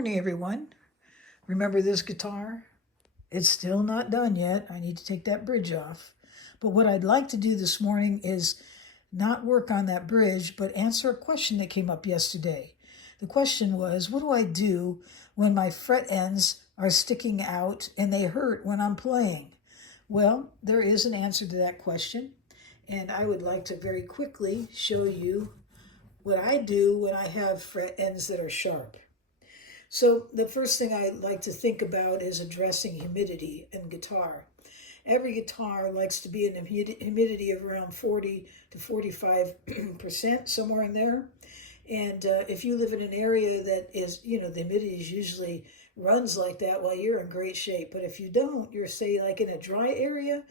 morning, everyone. Remember this guitar? It's still not done yet. I need to take that bridge off. But what I'd like to do this morning is not work on that bridge, but answer a question that came up yesterday. The question was, what do I do when my fret ends are sticking out and they hurt when I'm playing? Well, there is an answer to that question, and I would like to very quickly show you what I do when I have fret ends that are sharp. So the first thing I like to think about is addressing humidity in guitar. Every guitar likes to be in a humidity of around 40 to 45%, somewhere in there. And if you live in an area that is, the humidity usually runs like that, well, you're in great shape. But if you don't, you're, say, like in a dry area,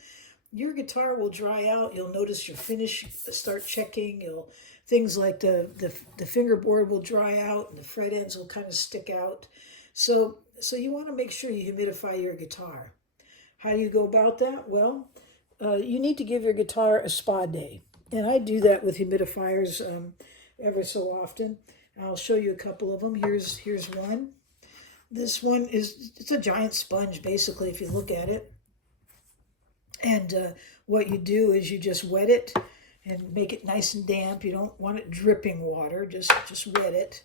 your guitar will dry out. You'll notice your finish start checking. Things like the fingerboard will dry out and the fret ends will kind of stick out. So you want to make sure you humidify your guitar. How do you go about that? Well, you need to give your guitar a spa day. And I do that with humidifiers ever so often. I'll show you a couple of them. Here's one. This one it's a giant sponge, basically, if you look at it. And what you do is you just wet it and make it nice and damp. You don't want it dripping water, just wet it.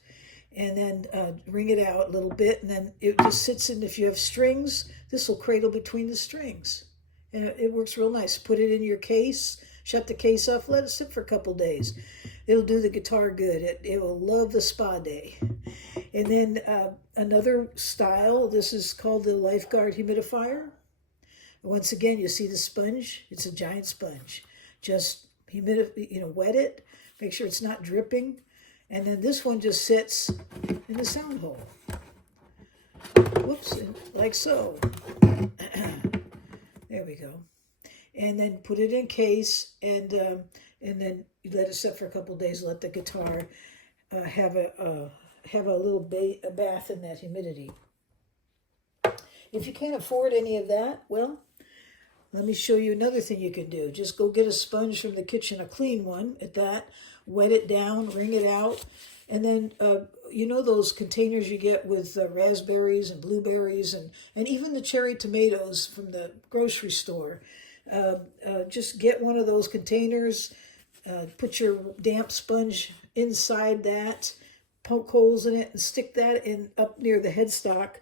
And then wring it out a little bit, and then it just sits in. If you have strings, this will cradle between the strings. And it works real nice. Put it in your case, shut the case off, let it sit for a couple days. It'll do the guitar good. It will love the spa day. And then another style, this is called the Lifeguard humidifier. Once again, you see the sponge. It's a giant sponge. Just wet it. Make sure it's not dripping. And then this one just sits in the sound hole. Whoops, like so. There we go. And then put it in case, and then you let it sit for a couple of days. Let the guitar have a little bath in that humidity. If you can't afford any of that, well, let me show you another thing you can do. Just go get a sponge from the kitchen, a clean one at that, wet it down, wring it out, and then, those containers you get with raspberries and blueberries and even the cherry tomatoes from the grocery store. Just get one of those containers, put your damp sponge inside that, poke holes in it, and stick that in up near the headstock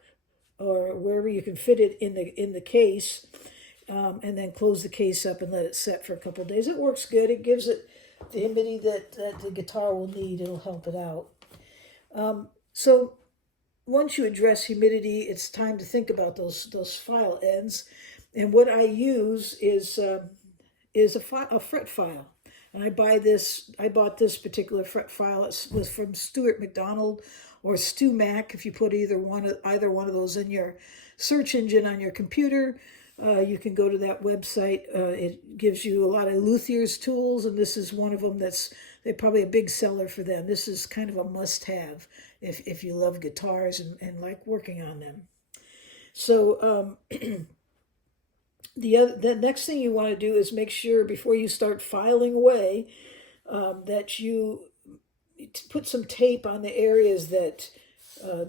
or wherever you can fit it in the case. And then close the case up and let it set for a couple of days. It works good. It gives it the humidity that the guitar will need. It'll help it out. So once you address humidity, it's time to think about those file ends. And what I use is a fret file. And I bought this particular fret file. It was from Stuart McDonald or Stewmac. If you put either one of those in your search engine on your computer, you can go to that website. It gives you a lot of luthier's tools, and this is one of them they're probably a big seller for them. This is kind of a must-have if you love guitars and like working on them. So the next thing you want to do is make sure before you start filing away that you put some tape on the areas that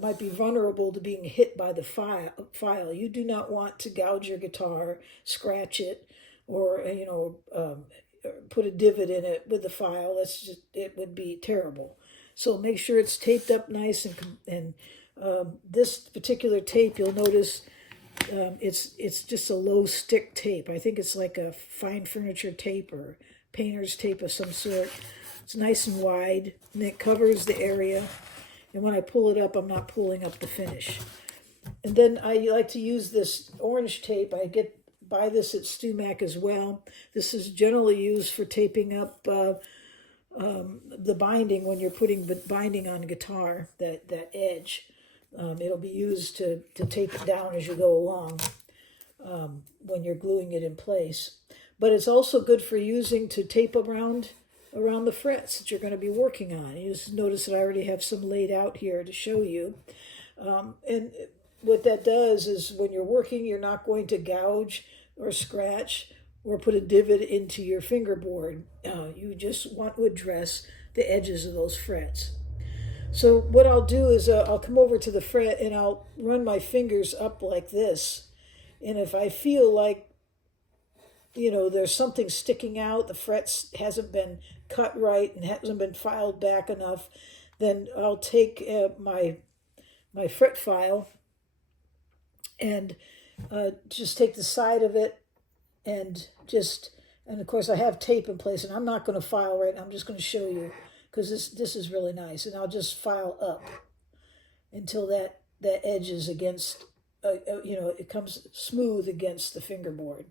might be vulnerable to being hit by the file. You do not want to gouge your guitar, scratch it, or put a divot in it with the file. It would be terrible. So make sure it's taped up nice, and this particular tape, you'll notice it's just a low stick tape. I think it's like a fine furniture tape or painter's tape of some sort. It's nice and wide, and it covers the area. And when I pull it up, I'm not pulling up the finish. And then I like to use this orange tape. Buy this at Stewmac as well. This is generally used for taping up the binding when you're putting the binding on guitar, that edge. It'll be used to tape it down as you go along when you're gluing it in place. But it's also good for using to tape around the frets that you're going to be working on. You just notice that I already have some laid out here to show you. And what that does is when you're working, you're not going to gouge or scratch or put a divot into your fingerboard. You just want to address the edges of those frets. So what I'll do is I'll come over to the fret and I'll run my fingers up like this. And if I feel like, there's something sticking out, the frets hasn't been cut right and hasn't been filed back enough, then I'll take my fret file and just take the side of it and and of course I have tape in place, and I'm not going to file right now. I'm just going to show you because this is really nice, and I'll just file up until that edge is against, it comes smooth against the fingerboard.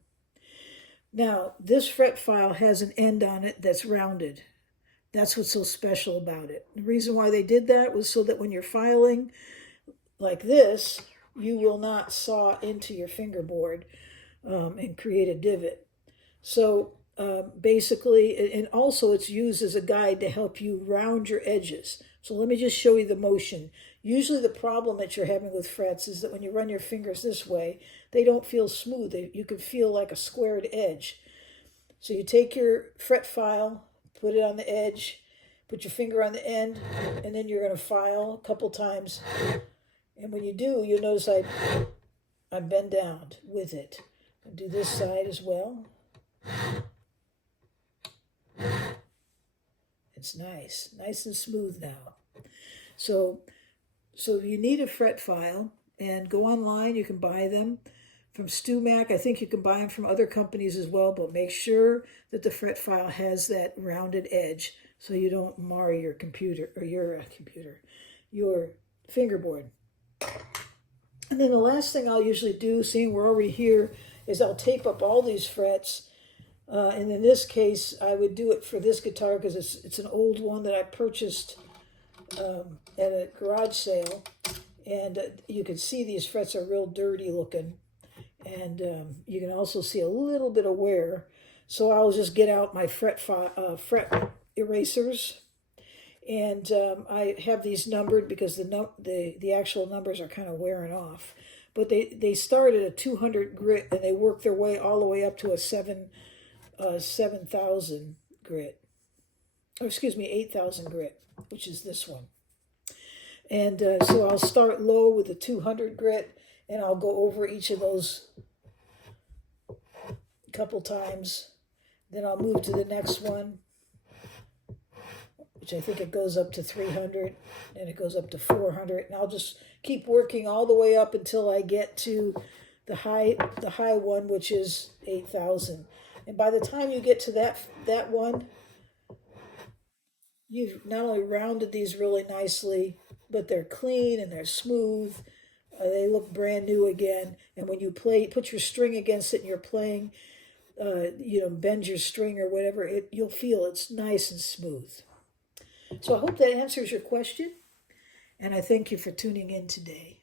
Now, this fret file has an end on it that's rounded. That's what's so special about it. The reason why they did that was so that when you're filing like this, you will not saw into your fingerboard and create a divot. So basically, and also it's used as a guide to help you round your edges. So let me just show you the motion. Usually the problem that you're having with frets is that when you run your fingers this way, they don't feel smooth. You can feel like a squared edge. So you take your fret file, put it on the edge, put your finger on the end, and then you're going to file a couple times. And when you do, you'll notice I bend down with it. And do this side as well. It's nice and smooth now. So you need a fret file, and go online. You can buy them from Stewmac. I think you can buy them from other companies as well, but make sure that the fret file has that rounded edge so you don't mar your your fingerboard. And then the last thing I'll usually do, seeing we're already here, is I'll tape up all these frets. And in this case, I would do it for this guitar because it's an old one that I purchased at a garage sale. And you can see these frets are real dirty looking. And you can also see a little bit of wear. So I'll just get out my fret erasers. And I have these numbered because the actual numbers are kind of wearing off. But they start at a 200 grit and they work their way all the way up to a 7,000 grit. Or excuse me, 8,000 grit, which is this one. And so I'll start low with the 200 grit, and I'll go over each of those a couple times. Then I'll move to the next one, which I think it goes up to 300, and it goes up to 400, and I'll just keep working all the way up until I get to the high one, which is 8,000. And by the time you get to that one, you've not only rounded these really nicely, but they're clean and they're smooth. They look brand new again. And when you put your string against it and you're playing, bend your string or whatever, you'll feel it's nice and smooth. So I hope that answers your question, and I thank you for tuning in today.